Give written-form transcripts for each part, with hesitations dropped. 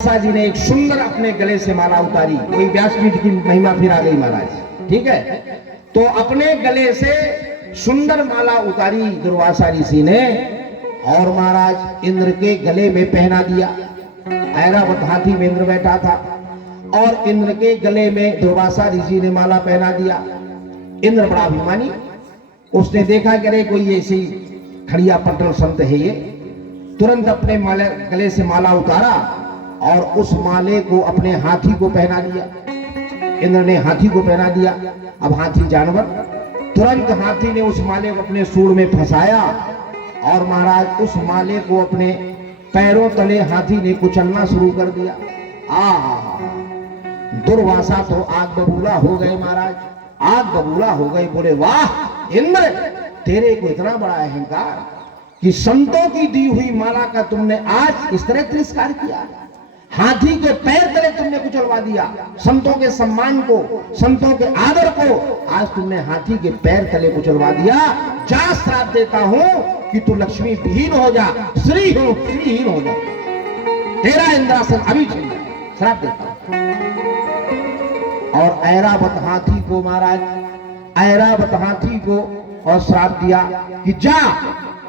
जी ने एक सुंदर अपने गले से माला उतारी। कोई व्यासपीठ की महिमा फिर आ गई महाराज, ठीक है। तो अपने गले से सुंदर माला उतारी दुर्वासा ऋषि ने और महाराज इंद्र के गले में पहना दिया। ऐरावत हाथी में इंद्र बैठा था और इंद्र के गले में दुर्वासा ऋषि ने माला पहना दिया। इंद्र बड़ा अभिमानी, उसने देखा कि अरे कोई ऐसी खड़िया पटल संत है ये, तुरंत अपने गले से माला उतारा और उस माले को अपने हाथी को पहना दिया। इंद्र ने हाथी को पहना दिया। अब हाथी जानवर, तुरंत हाथी ने उस माले को अपने सूंड में फंसाया और महाराज उस माले को अपने पैरों तले हाथी ने कुचलना शुरू कर दिया। दुर्वासा तो आग बबूला हो गए महाराज, आग बबूला हो गए। बोले वाह इंद्र, तेरे को इतना बड़ा अहंकार कि संतों की दी हुई माला का तुमने आज इस तरह तिरस्कार किया। हाथी के पैर तले तुमने कुचलवा दिया। संतों के सम्मान को, संतों के आदर को आज तुमने हाथी के पैर तले कुचलवा दिया। जा श्राप देता हूं कि तू लक्ष्मी विहीन हो जा, श्रीहीन हो जा, तेरा इंद्रासन अभी छीन जा, श्राप देता हूं। और ऐरावत हाथी को महाराज, ऐरावत हाथी को और श्राप दिया कि जा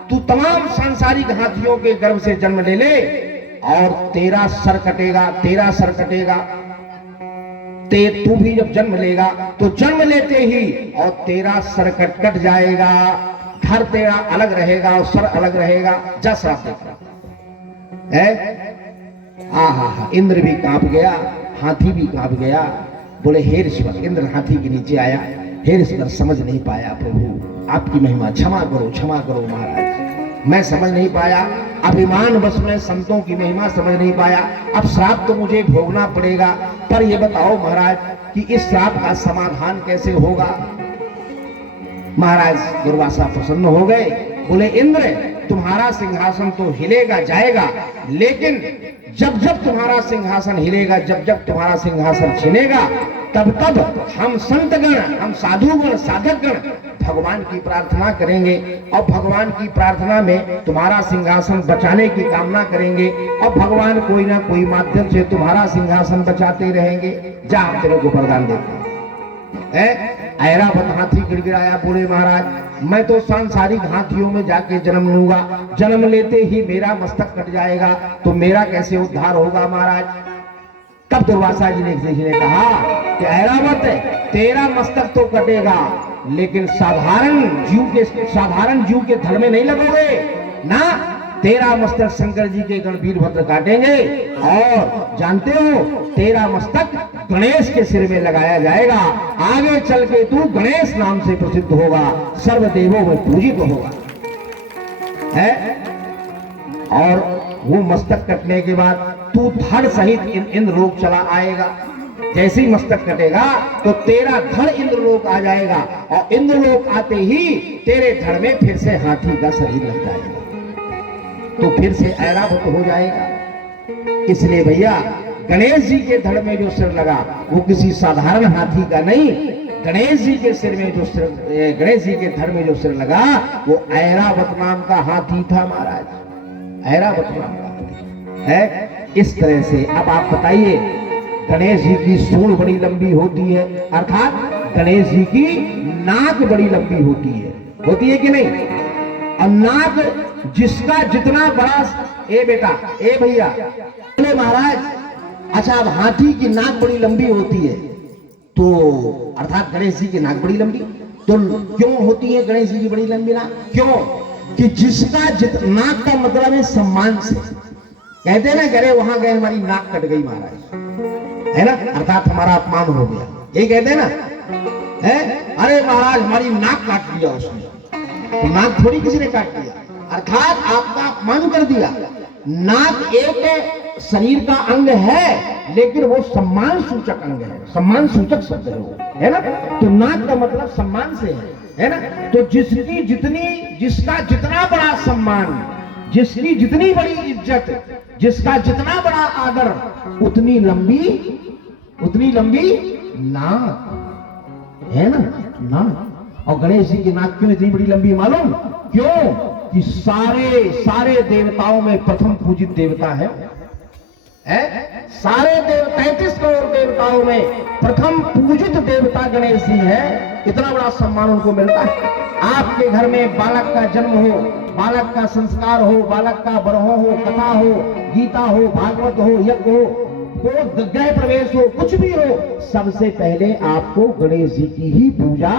तू तमाम सांसारिक हाथियों के गर्भ से जन्म ले ले और तेरा सर कटेगा, तेरा सर कटेगा। तू भी जब जन्म लेगा तो जन्म लेते ही और तेरा सर कट जाएगा, धड़ तेरा अलग रहेगा और सर अलग रहेगा। जा श्राप देता है। इंद्र भी कांप गया, हाथी भी कांप गया। बोले हे ऋषिवर, इंद्र हाथी के नीचे आया। हे ऋषिवर, समझ नहीं पाया प्रभु आपकी महिमा, क्षमा करो महाराज, मैं समझ नहीं पाया, अभिमान बस में संतों की महिमा समझ नहीं पाया। अब श्राप तो मुझे भोगना पड़ेगा, पर ये बताओ महाराज कि इस श्राप का समाधान कैसे होगा। महाराज दुर्वासा प्रसन्न हो गए। बोले इंद्र, तुम्हारा सिंहासन तो हिलेगा जाएगा, लेकिन जब जब तुम्हारा सिंहासन हिलेगा, जब जब तुम्हारा सिंहासन छिनेगा, तब तब हम संतगण, हम साधुगण, साधकगण भगवान की प्रार्थना करेंगे और भगवान की प्रार्थना में तुम्हारा सिंहासन बचाने की कामना करेंगे और भगवान कोई ना कोई माध्यम से तुम्हारा सिंहासन बचाते रहेंगे। जा हम तेरे को वरदान देते हैं। ऐरावत हाथी गिड़गिड़ाया। बोले महाराज मैं तो सांसारिक हाथियों में जाके जन्म लूंगा, जन्म लेते ही मेरा मस्तक कट जाएगा, तो मेरा कैसे उद्धार होगा महाराज। तब दुर्वासा जी ने कहा कि ऐरावत, तेरा मस्तक तो कटेगा, लेकिन साधारण जीव के धड़ में नहीं लगोगे ना। तेरा मस्तक शंकर जी के गण वीरभद्र काटेंगे और जानते हो तेरा मस्तक गणेश के सिर में लगाया जाएगा। आगे चल के तू गणेश नाम से प्रसिद्ध होगा, सर्वदेवों में पूजित होगा। है और वो मस्तक कटने के बाद तू धड़ सहित इंद्रलोक चला आएगा। जैसे ही मस्तक कटेगा तो तेरा धड़ इंद्रलोक आ जाएगा और इंद्रलोक आते ही तेरे धड़ में फिर से हाथी का शरीर लग जाएगा, तो फिर से ऐरावत हो जाएगा। इसलिए भैया गणेश जी के धड़ में जो सिर लगा वो किसी साधारण हाथी का नहीं, गणेश जी के सिर में जो सिर, गणेश जी के धड़ में जो सिर लगा वो ऐरावत नाम का हाथी था महाराज, ऐरावत नाम का है। इस तरह से अब आप बताइए, गणेश जी की सूंड बड़ी लंबी होती है, अर्थात गणेश जी की नाक बड़ी लंबी होती है कि नहीं। और नाक जिसका जितना बड़ा, ए बेटा, ए भैया, बोले महाराज अच्छा अब हाथी की नाक बड़ी लंबी होती है, तो अर्थात गणेश जी की नाक बड़ी लंबी, तो क्यों होती है गणेश जी की बड़ी लंबी नाक? क्यों कि जिसका नाक का मतलब है सम्मान से। कहते हैं ना, करे वहां गए हमारी नाक कट गई महाराज, है ना, अर्थात हमारा अपमान हो गया, यही कहते हैं ना। है अरे महाराज हमारी नाक काट दिया उसने, तो नाक थोड़ी किसी ने काट दिया, अर्थात आपका अपमान कर दिया। नाक एक शरीर का अंग है, लेकिन वो सम्मान सूचक अंग है, सम्मान सूचक शब्द है वो, है ना। तो नाक का मतलब सम्मान से है ना। तो जिसकी जितनी, जिसका जितना बड़ा सम्मान, जिसकी जितनी बड़ी इज्जत, जिसका जितना बड़ा आदर, उतनी लंबी नाक, है ना। और गणेश जी की नाक क्यों इतनी बड़ी लंबी मालूम? क्यों कि सारे देवताओं में प्रथम पूजित देवता है है। सारे 33 करोड़ देवताओं में प्रथम पूजित देवता गणेश जी है। इतना बड़ा सम्मान उनको मिलता है। आपके घर में बालक का जन्म हो, बालक का संस्कार हो, बालक का बरहो हो, कथा हो, गीता हो, भागवत हो, यज्ञ हो, गृह प्रवेश हो, कुछ भी हो, सबसे पहले आपको गणेश जी की ही पूजा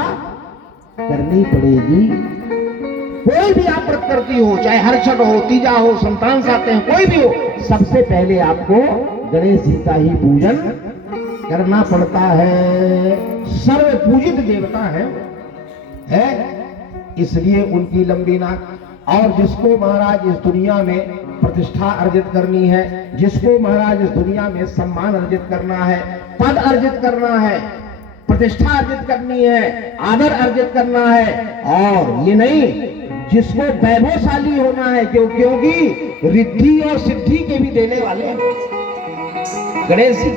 करनी पड़ेगी। कोई भी आप व्रत करती हो, चाहे हर्षण हो, तीजा हो, संतान साते हैं, कोई भी हो, सबसे पहले आपको गणेश जी का ही पूजन करना पड़ता है। सर्व पूजित देवता है, इसलिए उनकी लंबी नाक। और जिसको महाराज इस दुनिया में प्रतिष्ठा अर्जित करनी है, जिसको महाराज इस दुनिया में सम्मान अर्जित करना है, पद अर्जित करना है, प्रतिष्ठा अर्जित करनी है, आदर अर्जित करना है, और ये नहीं जिसको वैभवशाली होना है, क्योंकि रिद्धि और सिद्धि के भी देने वाले हैं गणेश जी।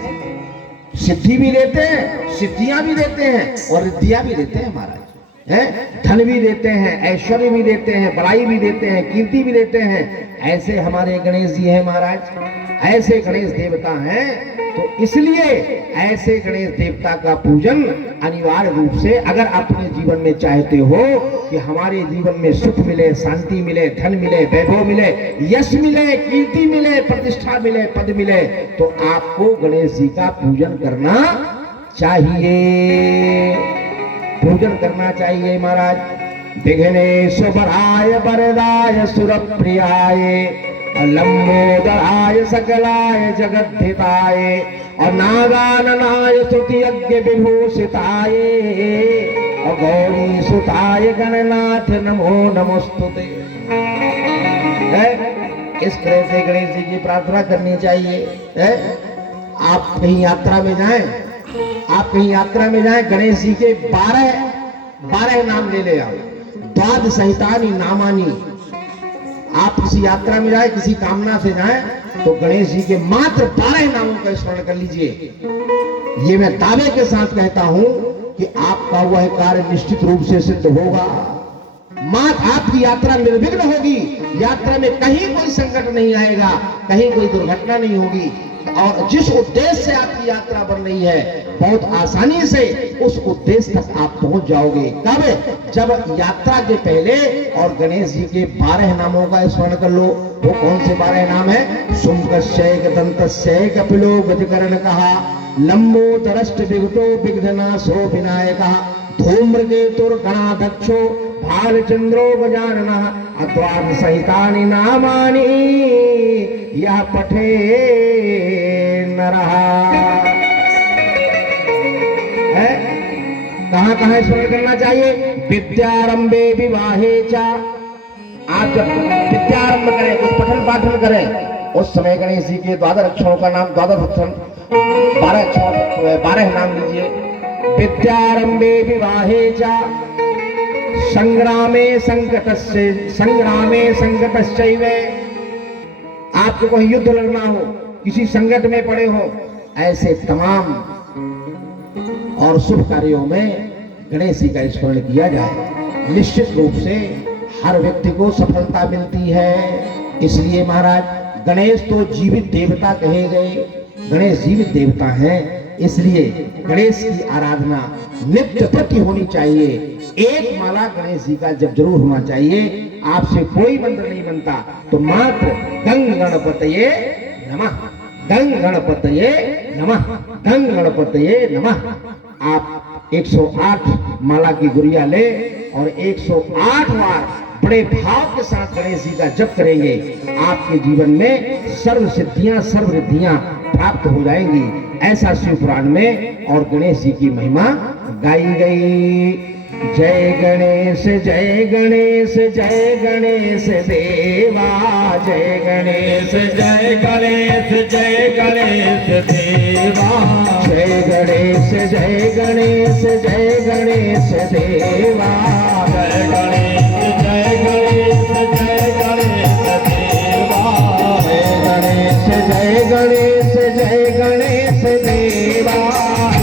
सिद्धि भी देते हैं, सिद्धियां भी देते हैं, और रिद्धियां भी देते हैं महाराज, धन भी देते हैं, ऐश्वर्य भी देते हैं, बड़ाई भी देते हैं, कीर्ति भी देते हैं। ऐसे हमारे गणेश जी हैं महाराज, ऐसे गणेश देवता हैं। तो इसलिए ऐसे गणेश देवता का पूजन अनिवार्य रूप से, अगर अपने जीवन में चाहते हो कि हमारे जीवन में सुख मिले, शांति मिले, धन मिले, वैभव मिले, यश मिले, कीर्ति मिले, प्रतिष्ठा मिले, पद मिले, तो आपको गणेश जी का पूजन करना चाहिए, पूजन करना चाहिए महाराज। विघ्नेश्वराय वरदाय सुरप्रियाय लंबोदराय सकलाय जगद्धिताय और नागाननाय स्तुतियज्ञ विभूषिताय और गौरी सुताय गणनाथ नमो नमोस्तुते। इस तरह से गणेश जी की प्रार्थना करनी चाहिए। आप कहीं यात्रा में जाएं, आप कहीं यात्रा में जाएं, गणेश जी के 12 नाम ले ले आओ। द्वाद सहितानी नामानी। आप किसी यात्रा में जाए, किसी कामना से जाए, तो गणेश जी के मात्र 12 नामों का स्मरण कर लीजिए। ये मैं दावे के साथ कहता हूं कि आपका वह कार्य निश्चित रूप से सिद्ध होगा। मात्र आपकी यात्रा निर्विघ्न होगी, यात्रा में कहीं कोई संकट नहीं आएगा, कहीं कोई दुर्घटना नहीं होगी, और जिस उद्देश्य से आपकी यात्रा बन रही है बहुत आसानी से उस उद्देश्य तक आप पहुंच जाओगे। कब? जब यात्रा के पहले और गणेश जी के 12 नामों का स्मरण कर लो। वो कौन से 12 नाम है? शुंभकस्य दंतस्य कपिलो गजकर्ण कहा, लंबोदरश्च विघ्नो विघ्ननाशो विनायकः, धूम्रकेतुर्गणाध्यक्षो भालचंद्रो गजाननः, अद्वाद सहितानि नामानि यह पठे नरः। कहां कहां स्मरण करना चाहिए? विद्यारंभे विवाहे च। आप जब विद्यारंभ करें, कुछ पठन पाठन करें, उस समय गणेश जी के 12 अक्षरों का नाम, 12 अक्षर 12 नाम लीजिए। विद्यारंभे विवाहे च संग्रामे संकटस्यैव। आपको कोई युद्ध लड़ना हो, किसी संकट में पड़े हो, ऐसे तमाम और शुभ कार्यों में गणेश जी का स्मरण किया जाए, निश्चित रूप से हर व्यक्ति को सफलता मिलती है। इसलिए महाराज गणेश तो जीवित देवता कहे गए, गणेश जीवित देवता हैं, इसलिए गणेश की आराधना नित्य प्रति होनी चाहिए। एक माला गणेश जी का जब जरूर होना चाहिए। आपसे कोई मंत्र नहीं बनता, तो मात्र गंग गणपतये नमः, गंग गणपतये नमः, गंग गणपतये नमः। आप 108 माला की गुड़िया ले और 108 बार बड़े भाव के साथ गणेश जी का जप करेंगे, आपके जीवन में सर्व सिद्धियां, सर्व रिद्धियां प्राप्त हो जाएंगी। ऐसा शिव पुराण में और गणेश जी की महिमा गाई गई। जय गणेश जय गणेश जय गणेश देवा, जय गणेश जय गणेश जय गणेश देवा, जय गणेश जय गणेश जय गणेश देवा, जय गणेश जय गणेश जय गणेश देवा, जय गणेश जय गणेश जय गणेश देवा,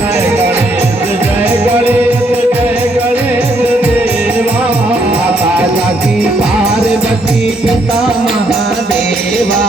जय गणेश जय गणेश जय गणेश देवा, माता की पार्वती पिता महादेवा।